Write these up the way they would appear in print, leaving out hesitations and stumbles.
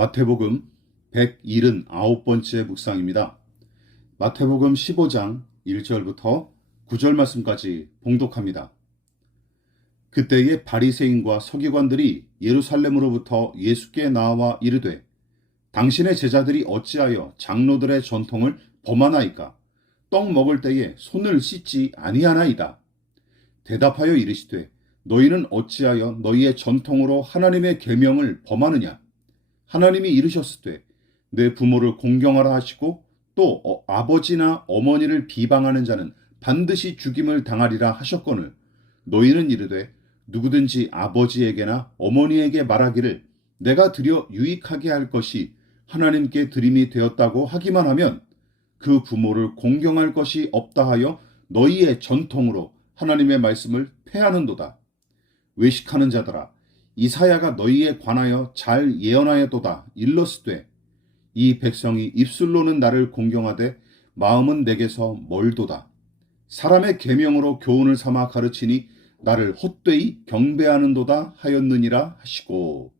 마태복음 179번째 묵상입니다. 마태복음 15장 1절부터 9절 말씀까지 봉독합니다. 그때에 바리새인과 서기관들이 예루살렘으로부터 예수께 나와 이르되 당신의 제자들이 어찌하여 장로들의 전통을 범하나이까? 떡 먹을 때에 손을 씻지 아니하나이다. 대답하여 이르시되 너희는 어찌하여 너희의 전통으로 하나님의 계명을 범하느냐? 하나님이 이르셨으되 내 부모를 공경하라 하시고 또 아버지나 어머니를 비방하는 자는 반드시 죽임을 당하리라 하셨거늘 너희는 이르되 누구든지 아버지에게나 어머니에게 말하기를 내가 드려 유익하게 할 것이 하나님께 드림이 되었다고 하기만 하면 그 부모를 공경할 것이 없다 하여 너희의 전통으로 하나님의 말씀을 폐하는도다. 외식하는 자들아 이사야가 너희에 관하여 잘 예언하였도다. 일러스되 이 백성이 입술로는 나를 공경하되 마음은 내게서 멀도다. 사람의 계명으로 교훈을 삼아 가르치니 나를 헛되이 경배하는도다 하였느니라 하시고.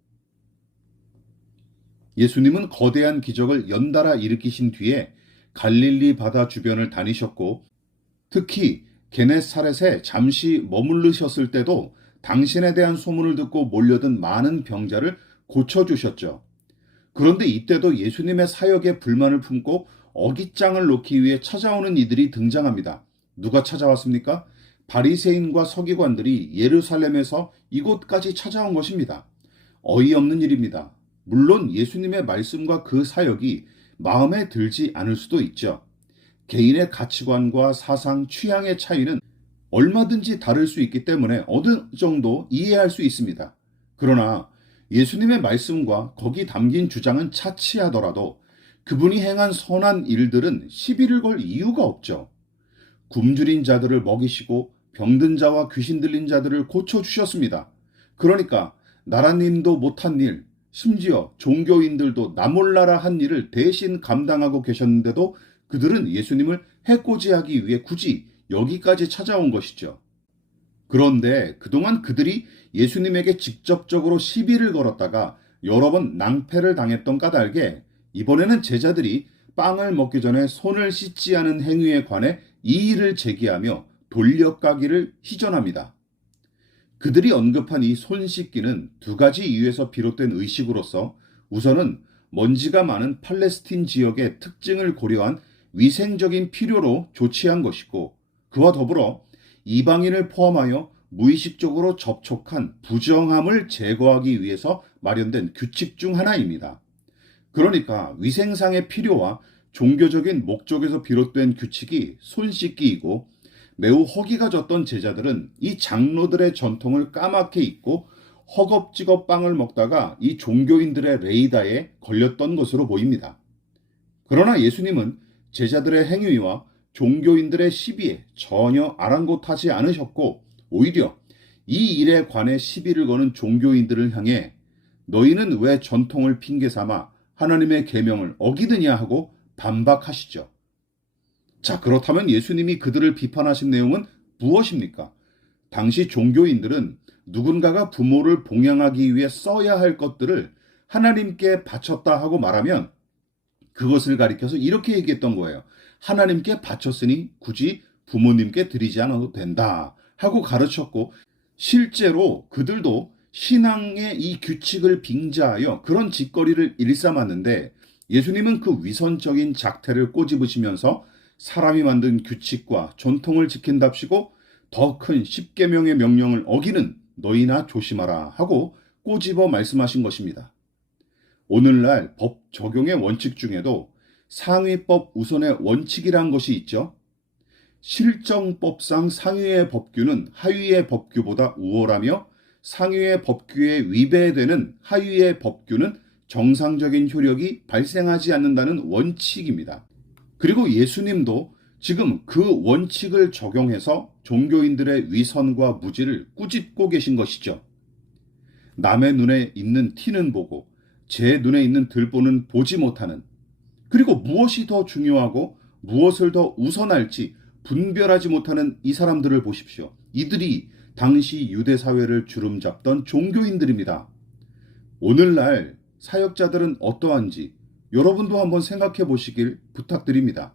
예수님은 거대한 기적을 연달아 일으키신 뒤에 갈릴리 바다 주변을 다니셨고 특히 게네사렛에 잠시 머무르셨을 때도 당신에 대한 소문을 듣고 몰려든 많은 병자를 고쳐주셨죠. 그런데 이때도 예수님의 사역에 불만을 품고 어깃장을 놓기 위해 찾아오는 이들이 등장합니다. 누가 찾아왔습니까? 바리새인과 서기관들이 예루살렘에서 이곳까지 찾아온 것입니다. 어이없는 일입니다. 물론 예수님의 말씀과 그 사역이 마음에 들지 않을 수도 있죠. 개인의 가치관과 사상, 취향의 차이는 얼마든지 다를 수 있기 때문에 어느 정도 이해할 수 있습니다. 그러나 예수님의 말씀과 거기 담긴 주장은 차치하더라도 그분이 행한 선한 일들은 시비를 걸 이유가 없죠. 굶주린 자들을 먹이시고 병든 자와 귀신 들린 자들을 고쳐주셨습니다. 그러니까 나라님도 못한 일, 심지어 종교인들도 나몰라라 한 일을 대신 감당하고 계셨는데도 그들은 예수님을 해코지하기 위해 굳이 여기까지 찾아온 것이죠. 그런데 그동안 그들이 예수님에게 직접적으로 시비를 걸었다가 여러 번 낭패를 당했던 까닭에 이번에는 제자들이 빵을 먹기 전에 손을 씻지 않은 행위에 관해 이의를 제기하며 돌려까기를 희전합니다. 그들이 언급한 이 손 씻기는 두 가지 이유에서 비롯된 의식으로서 우선은 먼지가 많은 팔레스틴 지역의 특징을 고려한 위생적인 필요로 조치한 것이고 그와 더불어 이방인을 포함하여 무의식적으로 접촉한 부정함을 제거하기 위해서 마련된 규칙 중 하나입니다. 그러니까 위생상의 필요와 종교적인 목적에서 비롯된 규칙이 손 씻기이고 매우 허기가 졌던 제자들은 이 장로들의 전통을 까맣게 잊고 허겁지겁 빵을 먹다가 이 종교인들의 레이더에 걸렸던 것으로 보입니다. 그러나 예수님은 제자들의 행위와 종교인들의 시비에 전혀 아랑곳하지 않으셨고 오히려 이 일에 관해 시비를 거는 종교인들을 향해 너희는 왜 전통을 핑계삼아 하나님의 계명을 어기느냐 하고 반박하시죠. 자, 그렇다면 예수님이 그들을 비판하신 내용은 무엇입니까? 당시 종교인들은 누군가가 부모를 봉양하기 위해 써야 할 것들을 하나님께 바쳤다 하고 말하면 그것을 가리켜서 이렇게 얘기했던 거예요. 하나님께 바쳤으니 굳이 부모님께 드리지 않아도 된다 하고 가르쳤고 실제로 그들도 신앙의 이 규칙을 빙자하여 그런 짓거리를 일삼았는데 예수님은 그 위선적인 작태를 꼬집으시면서 사람이 만든 규칙과 전통을 지킨답시고 더 큰 십계명의 명령을 어기는 너희나 조심하라 하고 꼬집어 말씀하신 것입니다. 오늘날 법 적용의 원칙 중에도 상위법 우선의 원칙이란 것이 있죠. 실정법상 상위의 법규는 하위의 법규보다 우월하며 상위의 법규에 위배되는 하위의 법규는 정상적인 효력이 발생하지 않는다는 원칙입니다. 그리고 예수님도 지금 그 원칙을 적용해서 종교인들의 위선과 무지를 꾸짖고 계신 것이죠. 남의 눈에 있는 티는 보고 제 눈에 있는 들보는 보지 못하는 그리고 무엇이 더 중요하고 무엇을 더 우선할지 분별하지 못하는 이 사람들을 보십시오. 이들이 당시 유대 사회를 주름잡던 종교인들입니다. 오늘날 사역자들은 어떠한지 여러분도 한번 생각해 보시길 부탁드립니다.